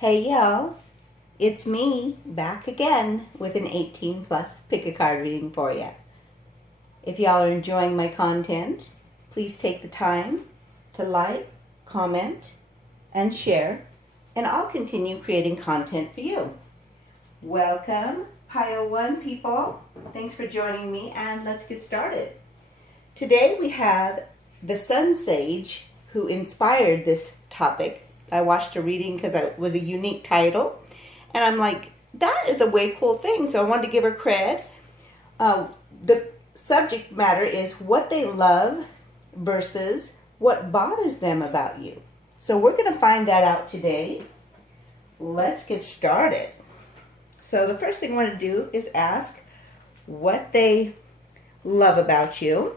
Hey y'all, it's me back again with an 18 plus pick a card reading for you. If y'all are enjoying my content, please take the time to like, comment, and share, and I'll continue creating content for you. Welcome, Pile 1 people. Thanks for joining me, and let's get started. Today we have the SunSage who inspired this topic. I watched a reading because it was a unique title, and I'm like, that is a way cool thing, so I wanted to give her cred. The subject matter is what they love versus what bothers them about you. So we're going to find that out today. Let's get started. So the first thing I want to do is ask what they love about you.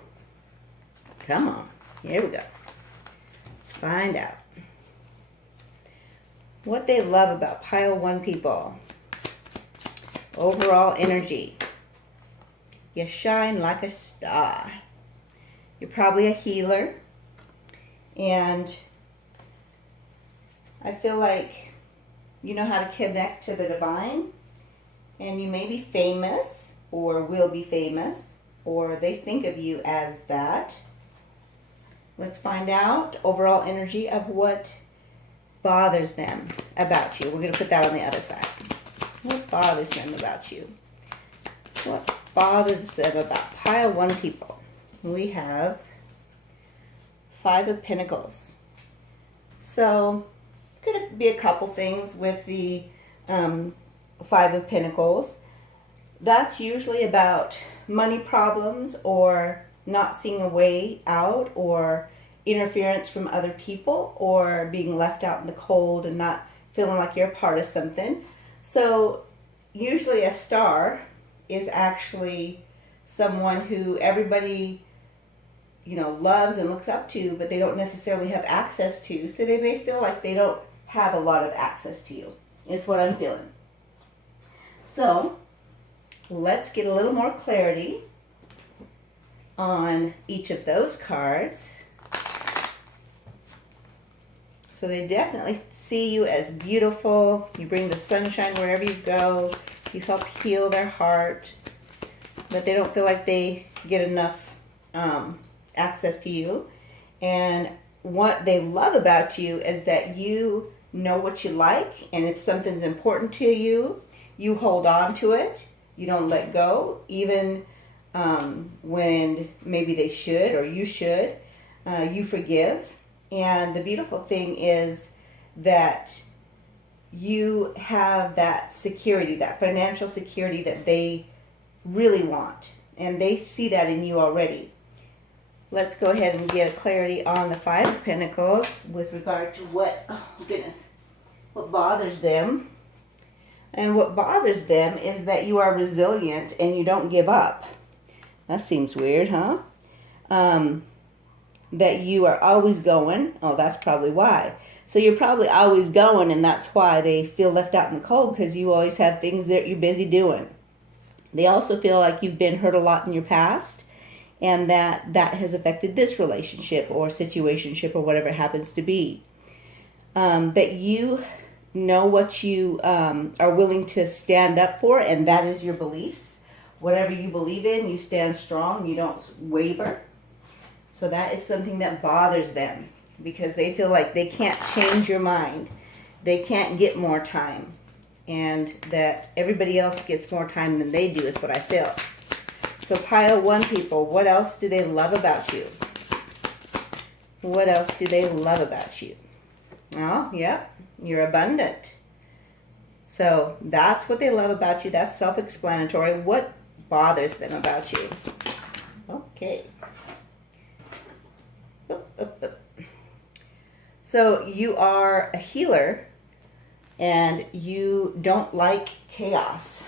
Come on, here we go. Let's find out. What they love about Pile 1 people. Overall energy. You shine like a star. You're probably a healer. And I feel like you know how to connect to the divine. And you may be famous or will be famous. Or they think of you as that. Let's find out overall energy of what bothers them about you. We're going to put that on the other side. What bothers them about you? What bothers them about Pile 1 people? We have 5 of Pentacles. So, could be a couple things with the 5 of Pentacles. That's usually about money problems or not seeing a way out or interference from other people or being left out in the cold and not feeling like you're a part of something. So usually a star is actually someone who everybody, loves and looks up to, but they don't necessarily have access to. So they may feel like they don't have a lot of access to you. Is what I'm feeling. So let's get a little more clarity on each of those cards. So they definitely see you as beautiful. You bring the sunshine wherever you go. You help heal their heart. But they don't feel like they get enough access to you. And what they love about you is that you know what you like. And if something's important to you, you hold on to it. You don't let go. Even when maybe they should or you should. You forgive. And the beautiful thing is that you have that security, that financial security that they really want. And they see that in you already. Let's go ahead and get a clarity on the 5 of Pentacles with regard to what bothers them. And what bothers them is that you are resilient and you don't give up. That seems weird, huh? That you are always going. Oh, that's probably why. So you're probably always going, and that's why they feel left out in the cold, because you always have things that you're busy doing. They also feel like you've been hurt a lot in your past, and that has affected this relationship or situationship or whatever it happens to be. That you know what you are willing to stand up for, and that is your beliefs. Whatever you believe in, you stand strong, you don't waver. So that is something that bothers them because they feel like they can't change your mind. They can't get more time. And that everybody else gets more time than they do is what I feel. So Pile 1 people, what else do they love about you? What else do they love about you? Oh, yep, you're abundant. So that's what they love about you. That's self-explanatory. What bothers them about you? Okay. So you are a healer and you don't like chaos.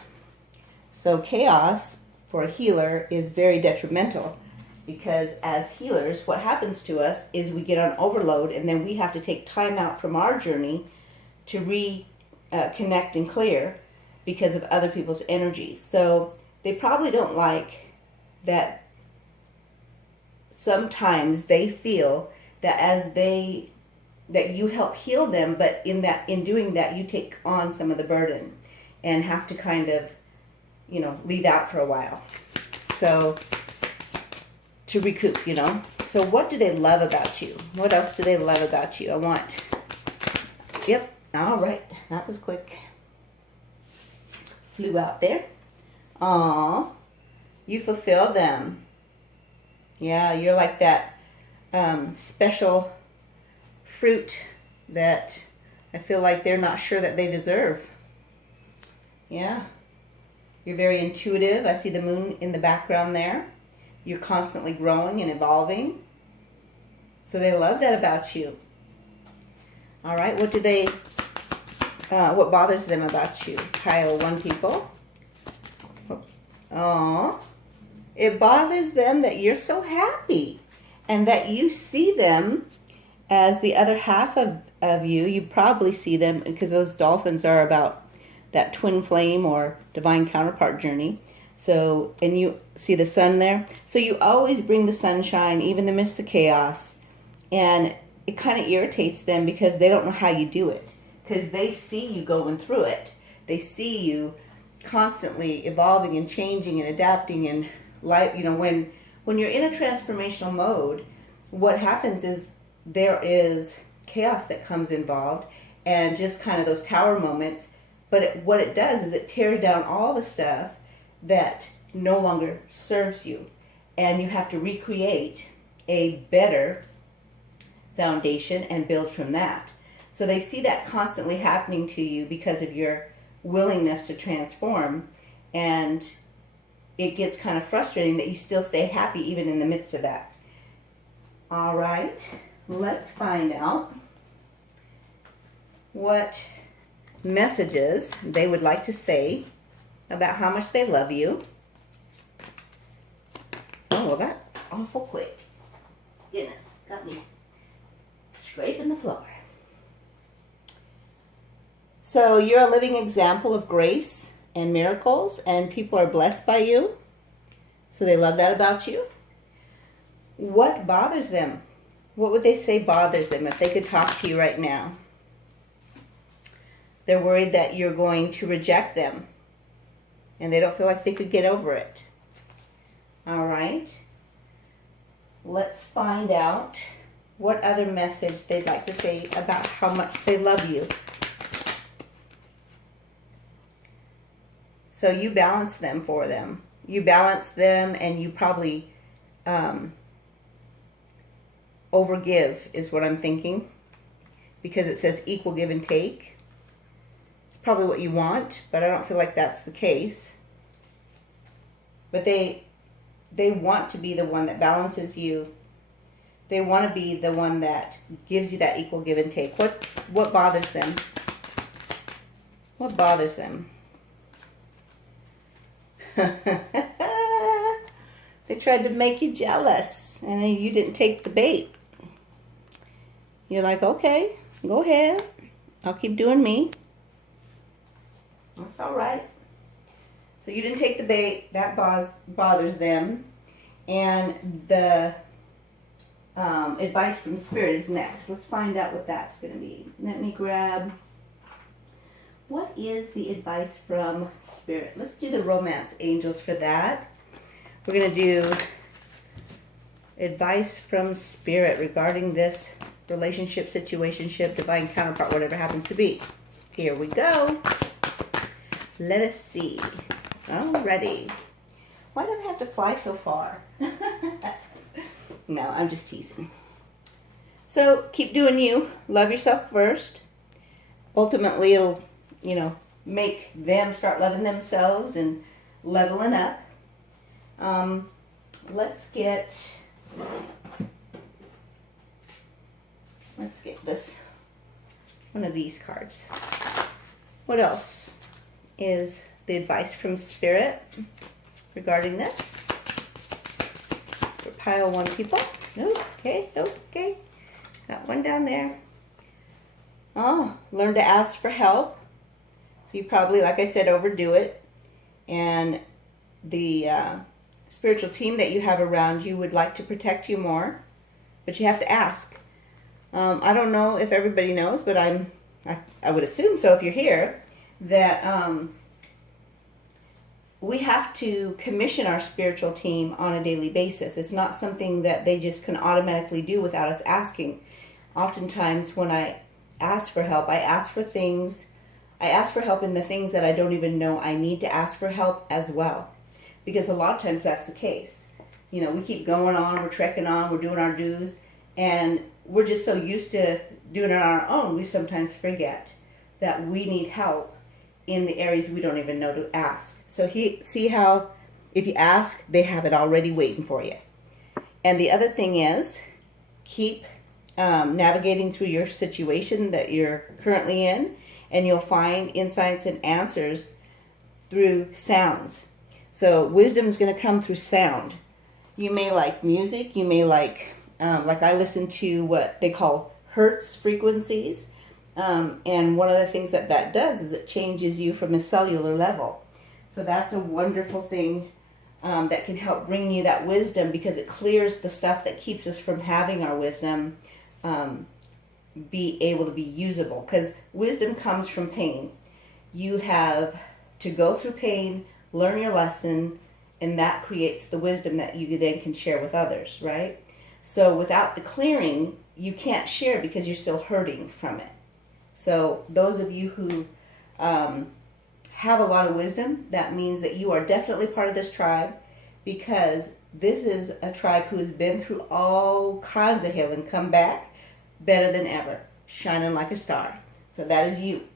So chaos for a healer is very detrimental because as healers, what happens to us is we get on overload and then we have to take time out from our journey to reconnect and clear because of other people's energies. So they probably don't like that. Sometimes they feel that as they that you help heal them, but in doing that, you take on some of the burden and have to kind of, leave out for a while. So, to recoup, So what do they love about you? What else do they love about you? Yep, all right, that was quick. Flew out there. Aw, you fulfill them. Yeah, you're like that special fruit that I feel like they're not sure that they deserve. Yeah. You're very intuitive. I see the moon in the background there. You're constantly growing and evolving. So they love that about you. All right, what bothers them about you? Pile 1 people. Oh, it bothers them that you're so happy and that you see them as the other half of you. You probably see them because those dolphins are about that twin flame or divine counterpart journey. So, and you see the sun there. So you always bring the sunshine, even in the midst of chaos. And it kind of irritates them because they don't know how you do it. Because they see you going through it. They see you constantly evolving and changing and adapting. And life, when you're in a transformational mode, what happens is there is chaos that comes involved and just kind of those tower moments. But what it does is it tears down all the stuff that no longer serves you. And you have to recreate a better foundation and build from that. So they see that constantly happening to you because of your willingness to transform. And it gets kind of frustrating that you still stay happy even in the midst of that. All right, let's find out what messages they would like to say about how much they love you. Oh, well, that awful quick. Goodness, got me scraping the floor. So you're a living example of grace and miracles, and people are blessed by you. So they love that about you. What bothers them? What would they say bothers them if they could talk to you right now? They're worried that you're going to reject them, and they don't feel like they could get over it. All right. Let's find out what other message they'd like to say about how much they love you. So you balance them for them. You balance them, and you probably overgive is what I'm thinking, because it says equal give and take. It's probably what you want, but I don't feel like that's the case. But they want to be the one that balances you. They want to be the one that gives you that equal give and take. What bothers them? What bothers them? They tried to make you jealous, and then you didn't take the bait. You're like, okay, go ahead. I'll keep doing me. That's all right. So you didn't take the bait. That bothers them. And the advice from Spirit is next. Let's find out what that's going to be. Let me grab... What is the advice from Spirit? Let's do the romance angels for that. We're going to do advice from Spirit regarding this relationship, situationship, divine counterpart, whatever happens to be. Here we go. Let us see. Alrighty. Why do I have to fly so far? No, I'm just teasing. So keep doing you. Love yourself first. Ultimately, it'll, make them start loving themselves and leveling up. Let's get this, one of these cards. What else is the advice from Spirit regarding this? For pile 1 people. Okay. Got one down there. Learn to ask for help. So you probably, like I said, overdo it. And the spiritual team that you have around you would like to protect you more. But you have to ask. I don't know if everybody knows, but I would assume so if you're here, that we have to commission our spiritual team on a daily basis. It's not something that they just can automatically do without us asking. Oftentimes when I ask for help, I ask for help in the things that I don't even know I need to ask for help as well. Because a lot of times that's the case. You know, we keep going on, we're trekking on, we're doing our dues, and we're just so used to doing it on our own, we sometimes forget that we need help in the areas we don't even know to ask. So see how if you ask, they have it already waiting for you. And the other thing is, keep navigating through your situation that you're currently in, and you'll find insights and answers through sounds. So wisdom is going to come through sound. You may like music, you may like I listen to what they call hertz frequencies, and one of the things that does is it changes you from a cellular level. So that's a wonderful thing that can help bring you that wisdom, because it clears the stuff that keeps us from having our wisdom be able to be usable. Because wisdom comes from pain. You have to go through pain, learn your lesson, and that creates the wisdom that you then can share with others, right? So without the clearing, you can't share because you're still hurting from it. So those of you who have a lot of wisdom, that means that you are definitely part of this tribe, because this is a tribe who has been through all kinds of hell and come back better than ever, shining like a star. So that is you.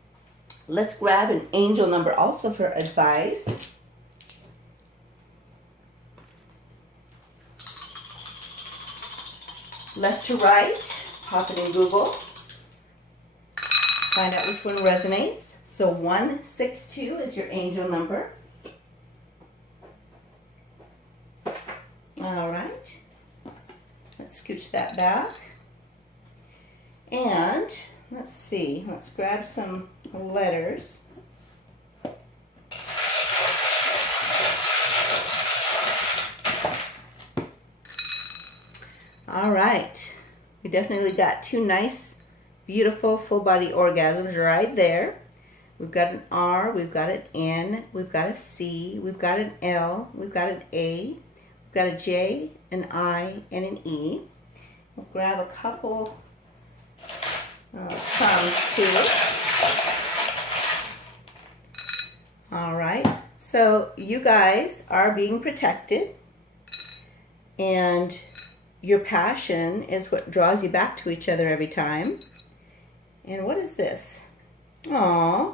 Let's grab an angel number also for advice. Left to right, pop it in Google, find out which one resonates. So 162 is your angel number. All right, let's scooch that back. And let's see, let's grab some letters. All right, we definitely got two nice, beautiful, full body orgasms right there. We've got an R, we've got an N, we've got a C, we've got an L, we've got an A, we've got a J, an I, and an E. We'll grab a couple thumbs too. All right, so you guys are being protected, and your passion is what draws you back to each other every time. And what is this? Aww.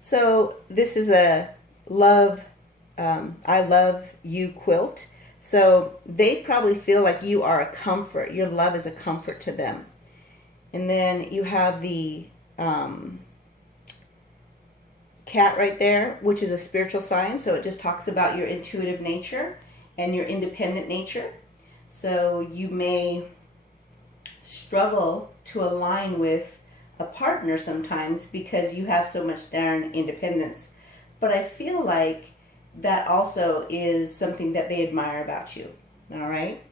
So this is a love, I love you quilt. So they probably feel like you are a comfort. Your love is a comfort to them. And then you have the cat right there, which is a spiritual sign. So it just talks about your intuitive nature and your independent nature. So you may struggle to align with a partner sometimes because you have so much darn independence. But I feel like that also is something that they admire about you. All right?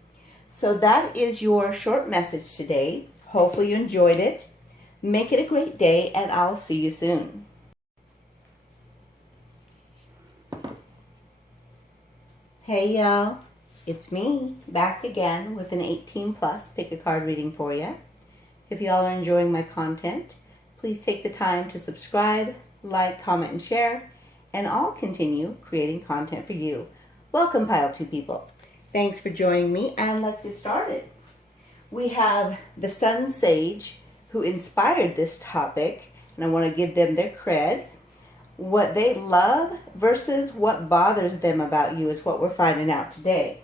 So that is your short message today. Hopefully you enjoyed it. Make it a great day, and I'll see you soon. Hey y'all, it's me back again with an 18+ pick a card reading for you. If y'all are enjoying my content, please take the time to subscribe, like, comment, and share, and I'll continue creating content for you. Welcome, Pile 2 people. Thanks for joining me, and let's get started. We have the SunSage who inspired this topic, and I want to give them their cred. What they love versus what bothers them about you is what we're finding out today.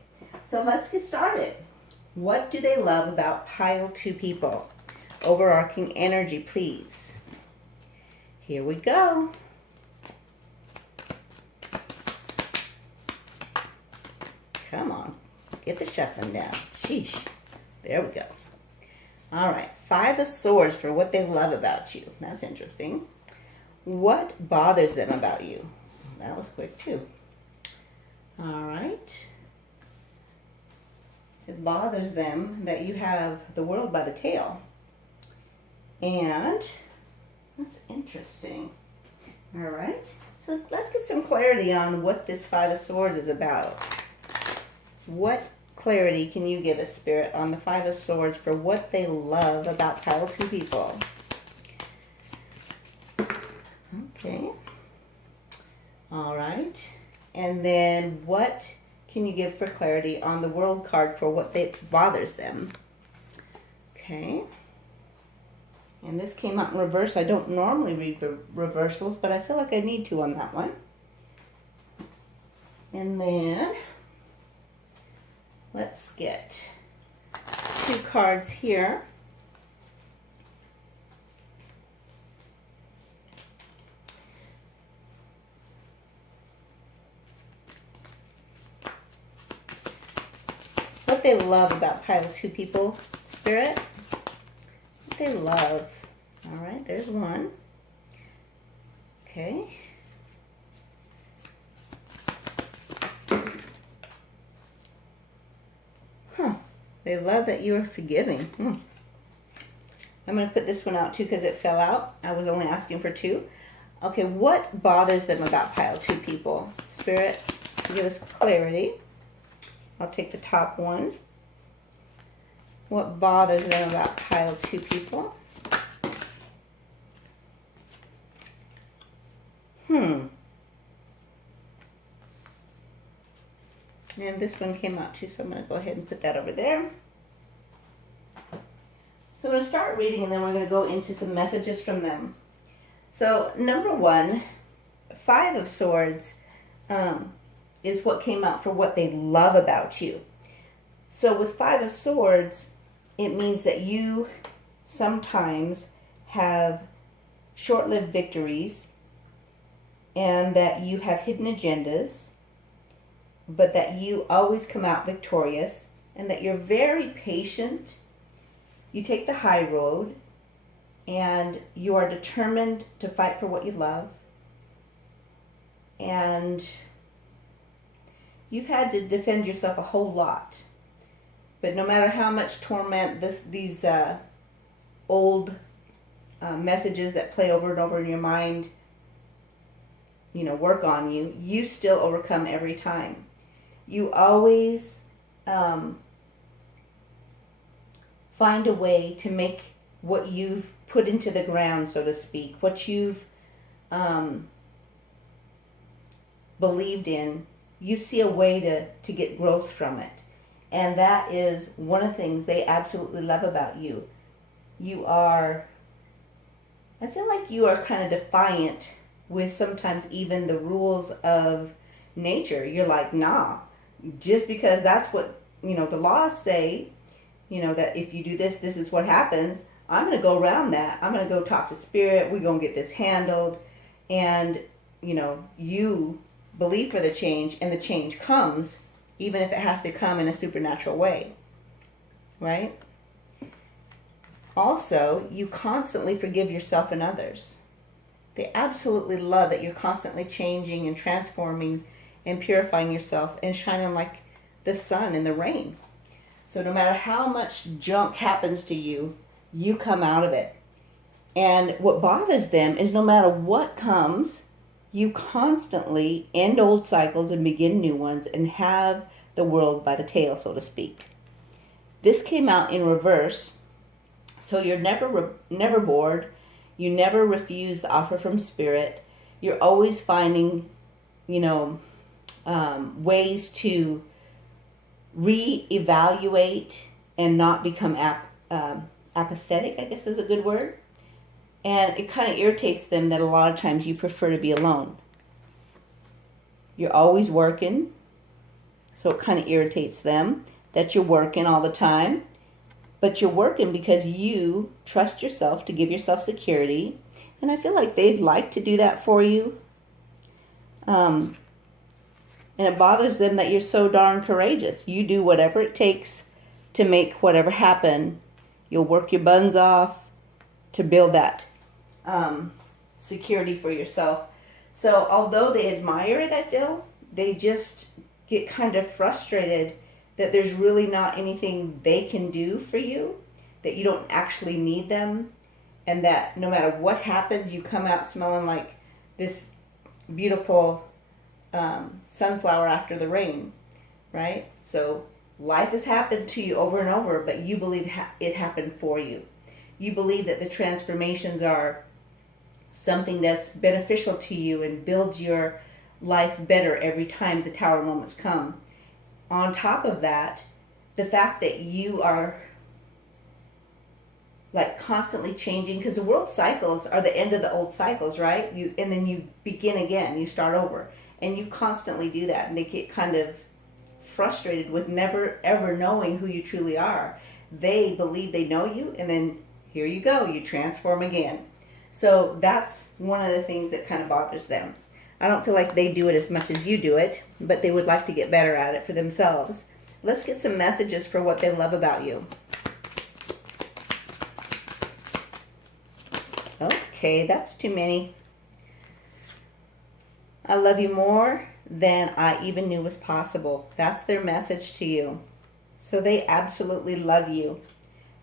So let's get started. What do they love about Pile 2 people? Overarching energy, please. Here we go. Come on, get the shuffling down. Sheesh. There we go. All right, 5 of Swords for what they love about you. That's interesting. What bothers them about you? That was quick too. All right. It bothers them that you have the world by the tail. And that's interesting. All right. So let's get some clarity on what this Five of Swords is about. What clarity can you give us, Spirit, on the Five of Swords for what they love about pile 2 people? Okay. All right. And then what can you give for clarity on the World card for what bothers them? Okay. And this came out in reverse. I don't normally read reversals, but I feel like I need to on that one. And then let's get 2 cards here. What they love about pile 2 people, Spirit. What they love. All right, there's one. Okay. They love that you are forgiving. I'm going to put this one out too because it fell out. I was only asking for 2. Okay, what bothers them about pile 2 people? Spirit, give us clarity. I'll take the top one. What bothers them about pile 2 people? And this one came out too, so I'm going to go ahead and put that over there. So I'm going to start reading and then we're going to go into some messages from them. So number 1, 5 of Swords is what came out for what they love about you. So with 5 of Swords, it means that you sometimes have short-lived victories and that you have hidden agendas, but that you always come out victorious and that you're very patient. You take the high road and you are determined to fight for what you love. And you've had to defend yourself a whole lot. But no matter how much torment these old messages that play over and over in your mind, work on you, you still overcome every time. You always find a way to make what you've put into the ground, so to speak, what you've believed in, you see a way to get growth from it. And that is one of the things they absolutely love about you. I feel like you are kind of defiant with sometimes even the rules of nature. You're like, nah, just because that's what, the laws say, that if you do this, this is what happens. I'm going to go around that. I'm going to go talk to Spirit. We're going to get this handled. And, you believe for the change, and the change comes, even if it has to come in a supernatural way. Right? Also, you constantly forgive yourself and others. They absolutely love that you're constantly changing and transforming and purifying yourself and shining like the sun in the rain. So no matter how much junk happens to you, you come out of it. And what bothers them is no matter what comes, you constantly end old cycles and begin new ones and have the world by the tail, so to speak. This came out in reverse, so you're never bored. You never refuse the offer from Spirit. You're always finding, ways to reevaluate and not become apathetic, I guess is a good word. And it kind of irritates them that a lot of times you prefer to be alone. You're always working, so it kind of irritates them that you're working all the time. But you're working because you trust yourself to give yourself security. And I feel like they'd like to do that for you. And it bothers them that you're so darn courageous. You do whatever it takes to make whatever happen. You'll work your buns off to build that security for yourself. So although they admire it, I feel, they just get kind of frustrated that there's really not anything they can do for you, that you don't actually need them, and that no matter what happens, you come out smelling like this beautiful sunflower after the rain, right? So life has happened to you over and over, but you believe it happened for you. You believe that the transformations are something that's beneficial to you and builds your life better every time the tower moments come. On top of that, the fact that you are like constantly changing, because the world cycles are the end of the old cycles, right? And then you begin again, you start over, and you constantly do that, and they get kind of frustrated with never ever knowing who you truly are. They believe they know you, and then here you go, you transform again. So that's one of the things that kind of bothers them. I don't feel like they do it as much as you do it, but they would like to get better at it for themselves. Let's get some messages for what they love about you. Okay, that's too many. I love you more than I even knew was possible. That's their message to you. So they absolutely love you.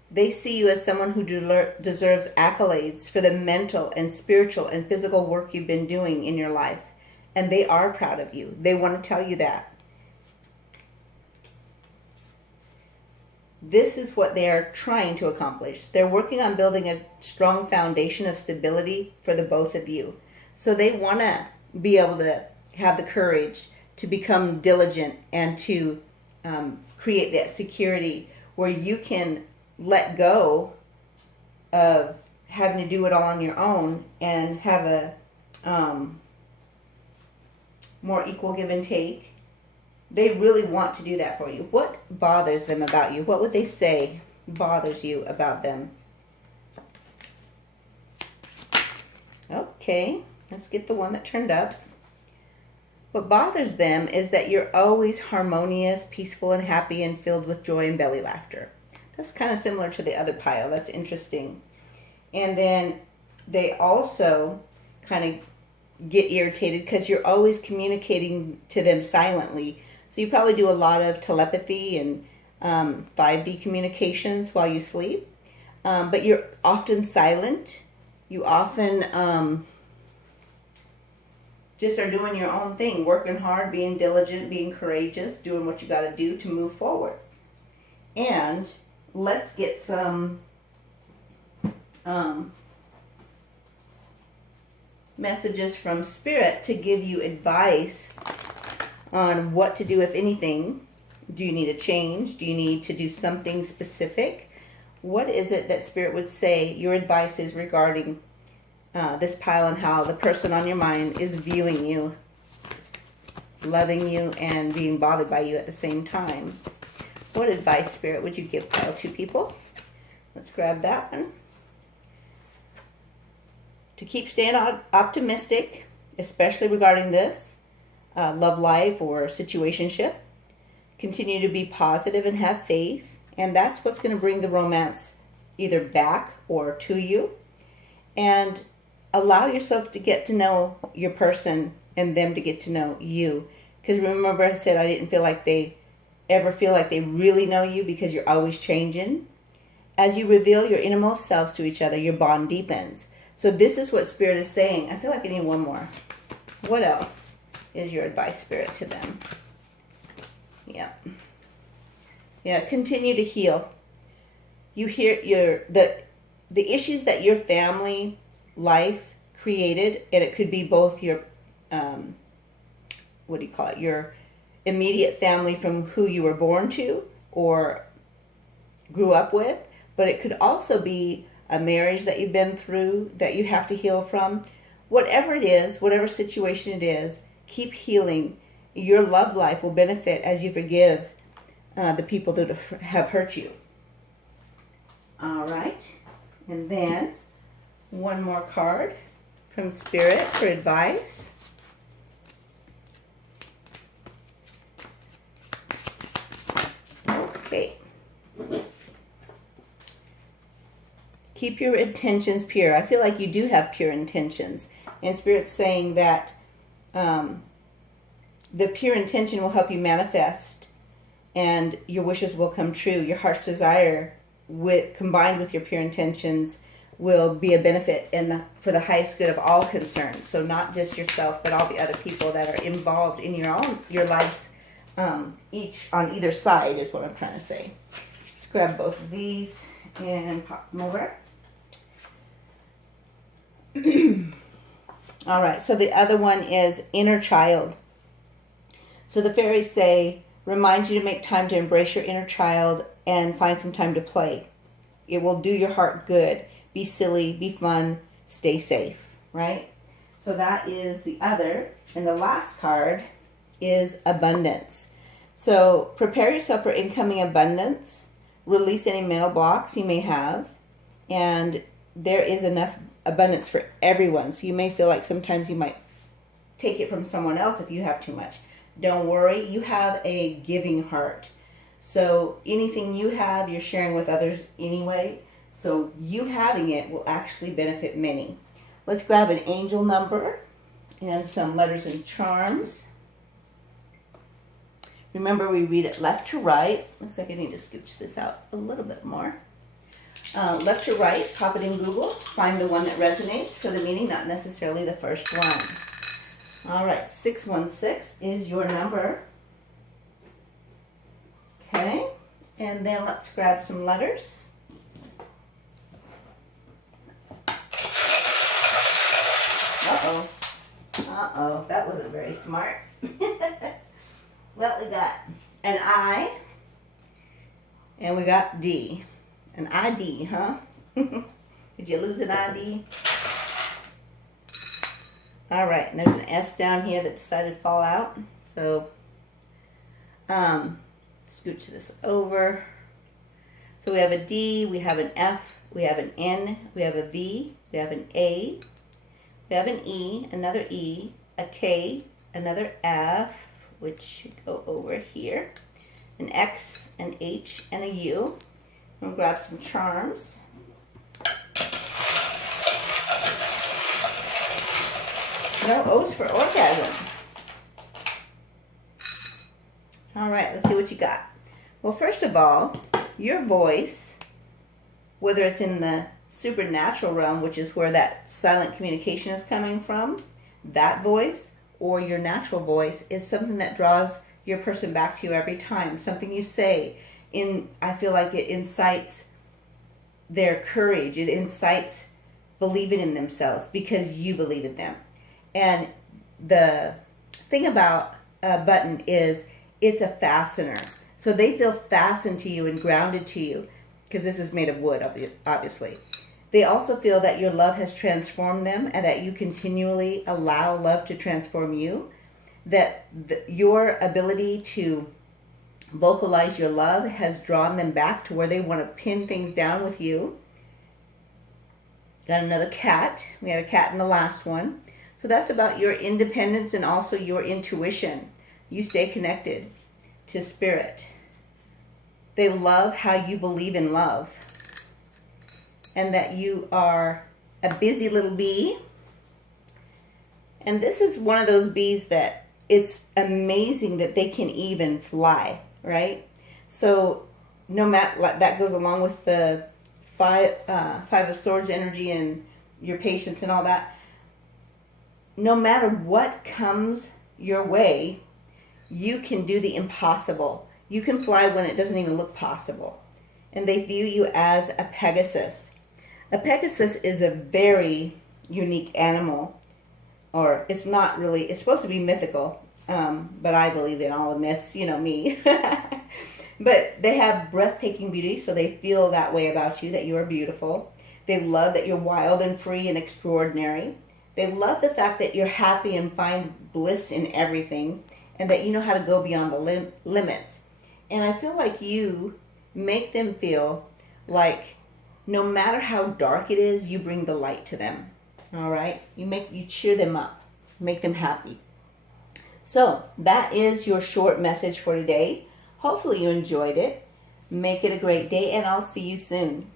They see you as someone who deserves accolades for the mental and spiritual and physical work you've been doing in your life. And they are proud of you. They want to tell you that. This is what they are trying to accomplish. They're working on building a strong foundation of stability for the both of you. So they want to be able to have the courage to become diligent and to create that security where you can let go of having to do it all on your own and have a more equal give and take. They really want to do that for you. What bothers them about you? What would they say bothers you about them? Okay, let's get the one that turned up. What bothers them is that you're always harmonious, peaceful, and happy, and filled with joy and belly laughter. That's kind of similar to the other pile. That's interesting. And then they also kind of get irritated because you're always communicating to them silently. So you probably do a lot of telepathy and 5D communications while you sleep. But you're often silent. You often just are doing your own thing, working hard, being diligent, being courageous, doing what you got to do to move forward. And let's get some messages from Spirit to give you advice on what to do, if anything. Do you need a change? Do you need to do something specific? What is it that Spirit would say your advice is regarding this pile and how the person on your mind is viewing you, loving you, and being bothered by you at the same time? What advice, Spirit, would you give pile 2 people? Let's grab that one. To keep staying optimistic, especially regarding this love life or situationship. Continue to be positive and have faith. And that's what's going to bring the romance either back or to you. And allow yourself to get to know your person and them to get to know you. Because remember I said I didn't feel like they ever feel like they really know you because you're always changing. As you reveal your innermost selves to each other, your bond deepens. So this is what Spirit is saying. I feel like I need one more. What else is your advice, Spirit, to them? Yeah, continue to heal. You hear the issues that your family life created, and it could be both your your immediate family from who you were born to or grew up with, but it could also be a marriage that you've been through that you have to heal from. Whatever it is, whatever situation it is, keep healing. Your love life will benefit as you forgive the people that have hurt you. All right. And then one more card from Spirit for advice. Okay. Keep your intentions pure. I feel like you do have pure intentions. And Spirit's saying that the pure intention will help you manifest and your wishes will come true. Your heart's desire combined with your pure intentions will be a benefit for the highest good of all concerned. So not just yourself, but all the other people that are involved in your lives, each on either side is what I'm trying to say. Let's grab both of these and pop them over. All right, so the other one is inner child. So the fairies say, remind you to make time to embrace your inner child and find some time to play. It will do your heart good. Be silly, be fun, stay safe, right? So that is the other. And the last card is abundance. So prepare yourself for incoming abundance. Release any mental blocks you may have. And there is enough abundance for everyone. So you may feel like sometimes you might take it from someone else if you have too much. Don't worry, you have a giving heart. So anything you have, you're sharing with others anyway. So you having it will actually benefit many. Let's grab an angel number and some letters and charms. Remember, we read it left to right. Looks like I need to scooch this out a little bit more. Left to right, pop it in Google. Find the one that resonates for the meaning, not necessarily the first one. All right, 616 is your number. Okay, and then let's grab some letters. Uh-oh. Uh-oh, that wasn't very smart. Well, we got an I, and we got D. An ID, huh? Did you lose an ID? All right, and there's an S down here that decided to fall out. So, scooch this over. So we have a D, we have an F, we have an N, we have a V, we have an A, we have an E, another E, a K, another F, which should go over here, an X, an H, and a U. I'm going to grab some charms. No O's for orgasm. All right, let's see what you got. Well, first of all, your voice, whether it's in the supernatural realm, which is where that silent communication is coming from, that voice, or your natural voice is something that draws your person back to you every time. Something you say, I feel like it incites their courage. It incites believing in themselves because you believe in them. And the thing about a button is it's a fastener. So they feel fastened to you and grounded to you because this is made of wood, obviously. They also feel that your love has transformed them and that you continually allow love to transform you. That your ability to vocalize your love has drawn them back to where they want to pin things down with you. Got another cat. We had a cat in the last one. So that's about your independence and also your intuition. You stay connected to spirit. They love how you believe in love. And that you are a busy little bee. And this is one of those bees that it's amazing that they can even fly, right? So no matter, that goes along with the five of swords energy and your patience and all that. No matter what comes your way, you can do the impossible. You can fly when it doesn't even look possible. And they view you as a Pegasus. A Pegasus is a very unique animal. Or it's not really, it's supposed to be mythical. But I believe in all the myths, you know me. But they have breathtaking beauty, so they feel that way about you, that you are beautiful. They love that you're wild and free and extraordinary. They love the fact that you're happy and find bliss in everything, and that you know how to go beyond the limits. And I feel like you make them feel like no matter how dark it is, you bring the light to them. All right? You cheer them up, make them happy. So that is your short message for today. Hopefully you enjoyed it. Make it a great day, and I'll see you soon.